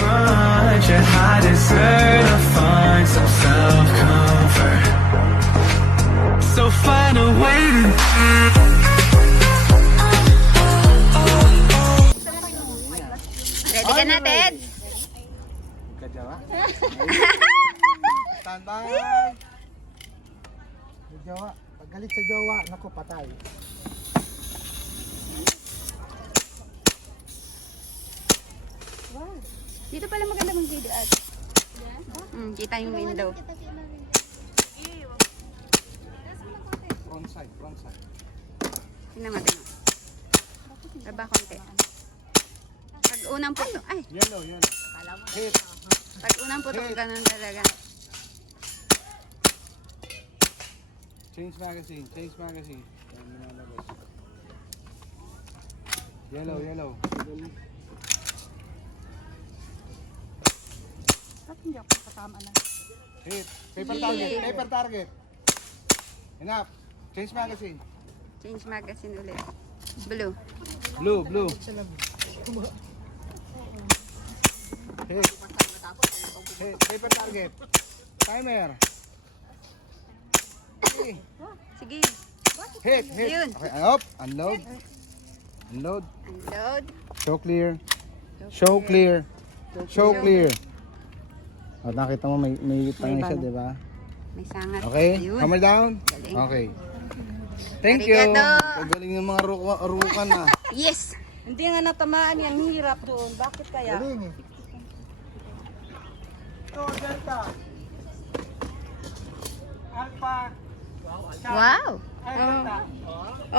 much, and I deserve to find some self-comfort. So find a way to Ready ka na, Ted? Kajawa. Standby. Kajawa. Pag galit sa jowa, naku, patay. Dito pala maganda mong video at. Kita yung window. Front side, front side. Tingnan natin. Baba konti. Pag unang puto, ay, Yellow, yellow. Hit. pag unang puto, ganun talaga. Change magazine, change magazine. Ayan, lumalabas. Yellow, yellow. Bakit hindi ako kasama na? Hit. Paper target, paper target. Enough. Change magazine. Change magazine ulit. Blue. Blue, blue. Hit. Hit. Paper target. Timer. Okay. Sige. Hit, hit. Yun. Okay, up. Unload. Unload. Unload. Show clear. Show clear. Show clear. O, nakita mo may tangay siya, di ba? May sangat. Okay, Ayun. hammer down. Galing. Okay. Thank you. Arigato. Galing ng mga rukan na. Yes. Hindi nga natamaan yung hirap doon. Bakit kaya? Galing eh. Wow.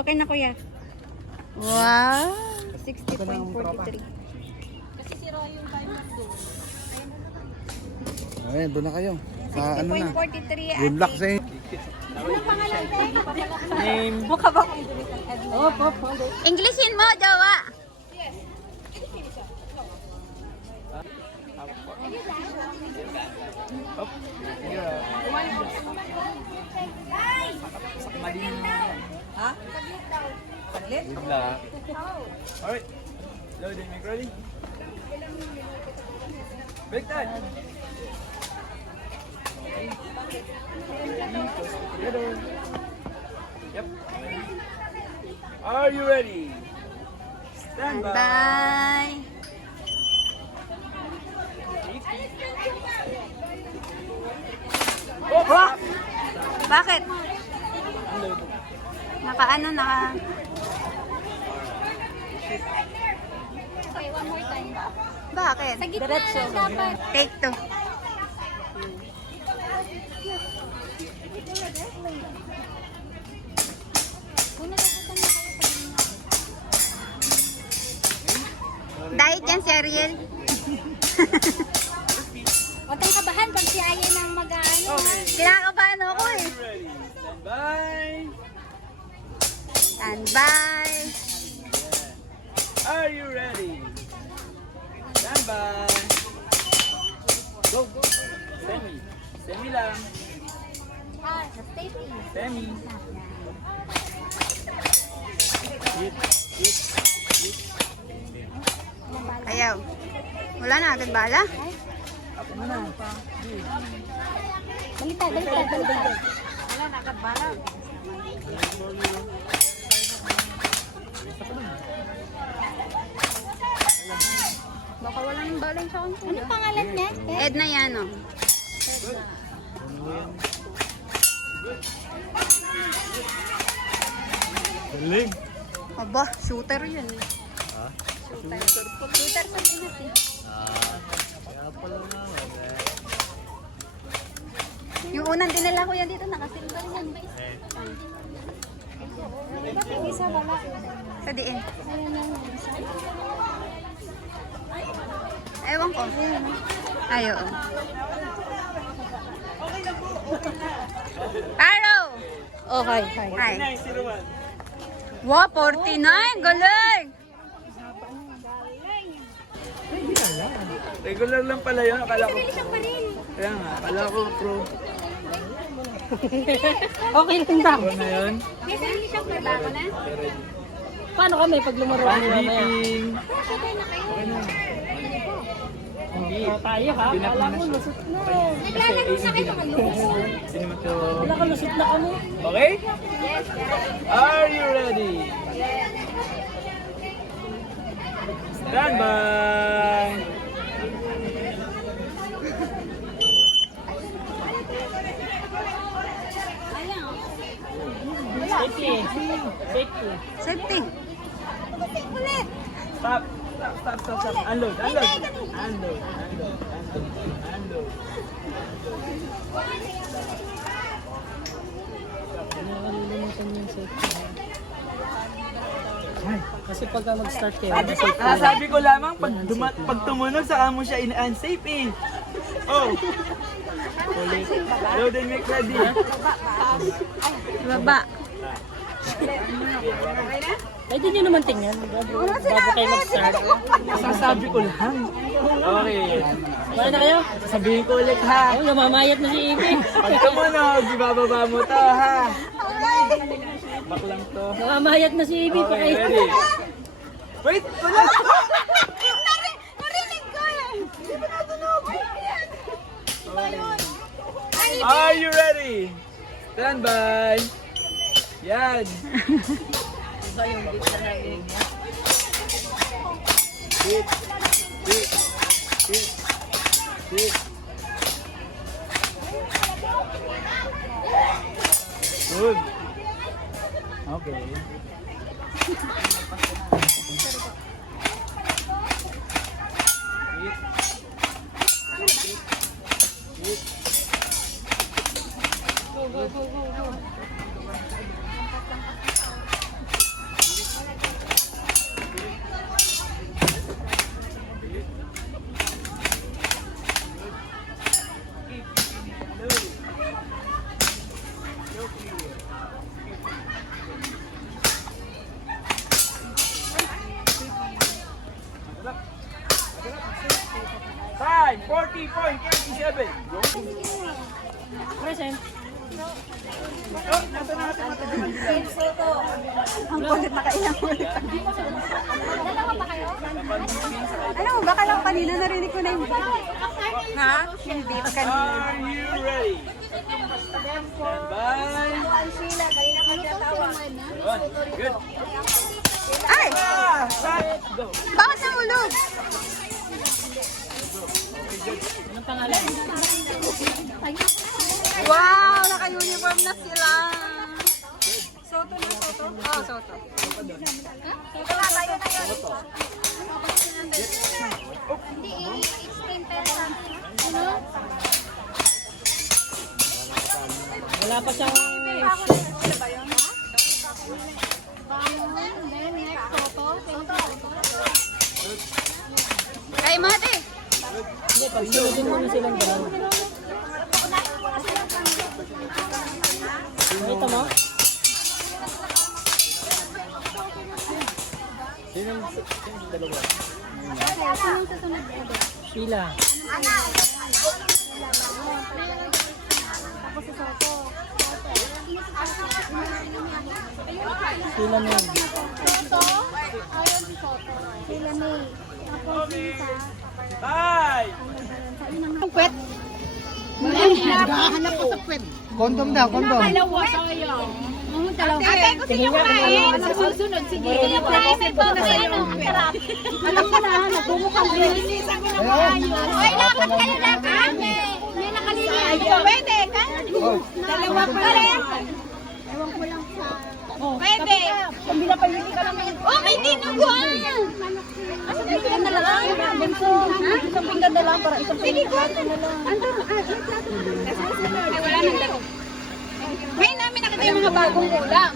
Okay na, kuya. Wow. 60.43. Ayun, doon na kayo. Sa ano na. 60.43 Good luck sa inyo. Mukha ba kong Englishin mo, Jawa. Ha? Saglit? Good luck. Alright. Loading, make ready? Break that. Together. Yep. Are you ready? Stand by. Bye. Oh! Bakit? Naka. Bakit? Diretso. Take two. Dahil yan si Ariel. Huwag kang kabahan pag si Aya nang mag-ano. Kinakabahan ako Are eh. you ready? Stand by. Stand by. Are you ready? Stand by. Go, go. Semi. Semi lang. Stay please. Semi. Hit. Hit. Ayaw. Wala na agad bala. Baliktad, baliktad, baliktad. Wala, nakabala. Baka wala nang bala sa akin. Ano pangalan niya? Edna yan oh. Galing. Aba, shooter yan eh. Shooter sa Pinas eh. Yung unang dinala ko yan dito, nakasilver yan. Bakit yung isa wala? Sa diin. Ayun lang yung isa. Ewan ko. Ay, oo. Taro! Oh, hi, hi. Hi. Wow, 49! Galing! Regular lang pala yun. Akala ko. Siya pa rin. Kaya nga, akala ko pro. Okay lang daw. Pro na yun. May sarili siyang trabaho na. Paano kami pag lumaro Pang kami mamaya? beating. Sabay na kayo. Okay na. Pang tayo ha. Alam mo, lusot na. Naglalaro sa kayo mga Wala ka lusot na kamo. Okay? Are you ready? Stand by. Safety. Safety. Safety. Stop. Unload. Kasi pagka mag-start kayo, Sabi ko lamang, pag tumunog, saka mo siya in-unsafe eh. Oh. Load and make ready. Baba. pwede nyo naman tingnan. Bago kayo mag-start. Sasabi ko lang. Okay. Wala na kayo? Sabihin ko ulit ha. Oh, namamayat na si Ibi. Pag tumunog, ibababa mo to ha. Baklang to. Namamayat na si Ibi. Okay, ready? Wait, wala! Narinig ko yan. Hindi ba natunog? Are you ready? Stand by. Yan. Hit. Good. Okay. Time 40.87. Present. Ang kulit na kailang ulit. Dalawa pa kayo? Alam mo, baka lang kanina narinig ko na yung... Ha? Yung beat kanina. Are you ready? Stand by. Good. Ay! Let's go. Bakit nahulog? Anong pangalan? Wow! Naka-uniform na sila. Soto na, Soto? Oo, Soto. Hindi, i-explain pero sa ano? Wala pa siyang... Bangon, then next, Soto. Kay Mate! Hindi, pag sinudin muna silang dalaw. Ito mo? Okay, sinong susunod dito? Sheila. Tapos si Soto. Sheila May. Soto? Ayaw si Soto. Sila May. Tapos Lisa. Bye. Ang kwet. Naghahanap ko sa kwet. Kondom daw, kondom. Ate, gusto niyo kumain? Sa susunod, sige. Gusto niyo kumain? May box ano? Alam ko na, nagmumukhang din. Ay, lakad kayo, lakad. May nakalimutan. Pwede, ka? Dalawa pa rin. Ewan ko lang sa... Pwede. Kumbila pa yun ka naman. Oh, may dinuguan. Asa may pinggan na lang? Bunso. Isang pinggan na lang para isang pinggan na lang. Andun, ay, wala nang dalaw. Ngayon namin nakita yung mga bagong ulam.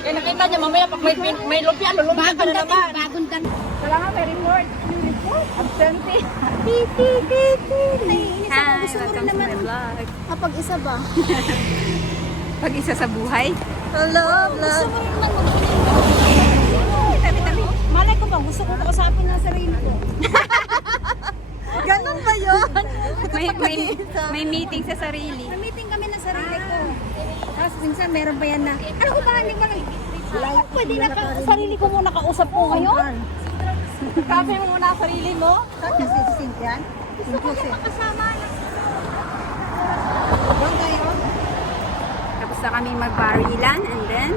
Kaya nakita niya mamaya pag may lupia, lulupia ka na naman. Bagong kan. Wala nga, may report. Absente. Naiinis ako. Gusto ko rin naman. Kapag isa ba? Pag isa sa buhay. Hello, vlog. Tabi-tabi. Malay ko ba, gusto ko kausapin na sarili ko. Ganun ba yun? may meeting sa sarili. May meeting kami na sarili ko. Tapos minsan meron pa yan na, ano ko ba, hindi ko lang, pwede na sarili ko muna kausap ko ngayon? Kape mo muna ang sarili mo? Kasi yan? Inclusive. Doon tayo. Tapos na kami magbarilan and then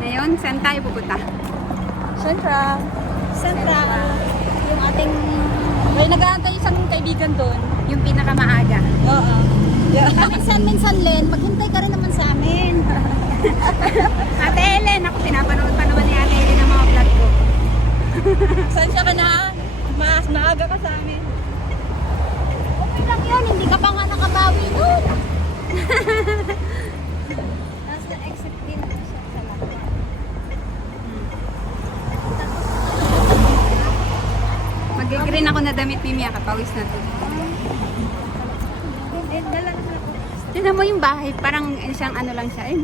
ngayon, saan tayo pupunta? Central. Central. Yung ating, May nag-aantay isang kaibigan doon. yung pinakamaaga. Oo. Minsan, Len, maghintay ka rin naman sa amin. Ate Ellen, ako pinapanood pa naman ni Ate Ellen ang mga vlog ko. Saan siya ka na? Mas maaga ka sa amin. Okay lang yun, hindi ka pa nga nakabawi nun. Nasa exit din siya sa lahat. Mag-green ako na damit ni Mia, kapawis na to. Tignan mo yung bahay, parang siyang ano lang siya.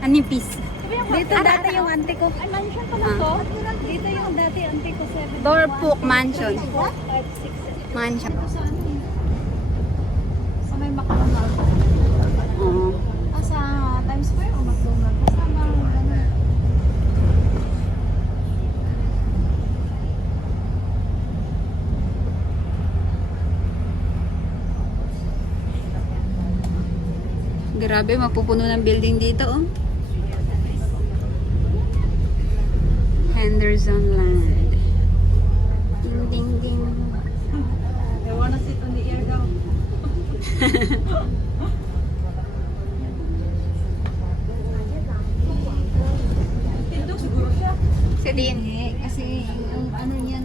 Anipis. Dito dati yung auntie ko. Ay, mansion pa lang to. Dito yung dati auntie ko 7. Dorpuk Mansion. Mansion. Sa may Macaronal. Oo. Sa Times Square o McDonald's. Basta mga ganun. Grabe, mapupuno ng building dito, oh. Henderson Land. Ding, ding, ding. I wanna sit on the air daw. Tindog siguro siya. Si Dean. Kasi yung ano niyan,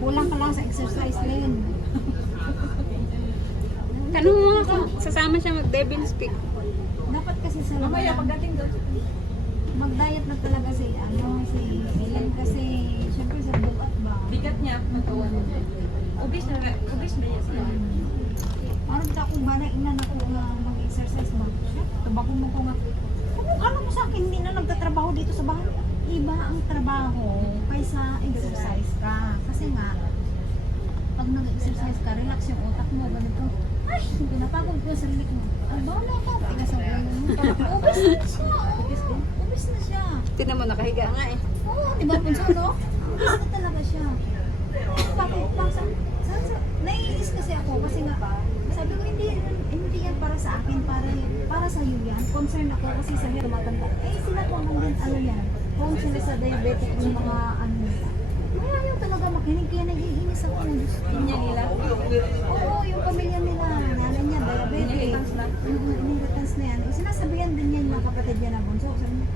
kulang ka lang sa exercise na yun. Tanong mo ako, sasama siya mag-Devil's Peak. Dapat kasi sa Mamaya pagdating doon. mag-diet na talaga si Ellen kasi syempre sa bukat ba. Bigat niya. Obis na yan siya. Parang kita kung ba na inan ako na mag-exercise ba? Tabako mo ko nga. Alam mo sa akin, hindi na nagtatrabaho dito sa bahay. Iba ang trabaho kaysa exercise ka. Kasi nga, pag nag-exercise ka, relax yung utak mo, ganito. Ay, pinapagod ko yung sarili ko. Ang bala ka, tiga sa ulo mo. Ubis na siya. Ubis na siya. Tignan mo, nakahiga nga eh. Oo, di ba punso, no? Ubis na talaga siya. Bakit pa? Naiinis kasi ako kasi nga, sabi ko hindi yan para sa akin, para sa iyo yan. Concern ako kasi sa iyo tumatanda. Eh sila po din ano yan. Kung sila sa diabetic yung mga ano. Kaya yung talaga makinig kaya nag-iinis ako. Niya nila. Oo, yung pamilya nila, nanay niya, diabetic. Inheritance na. Inheritance na yan. Sinasabihan din yan mga kapatid niya na bunso. Sabi niya,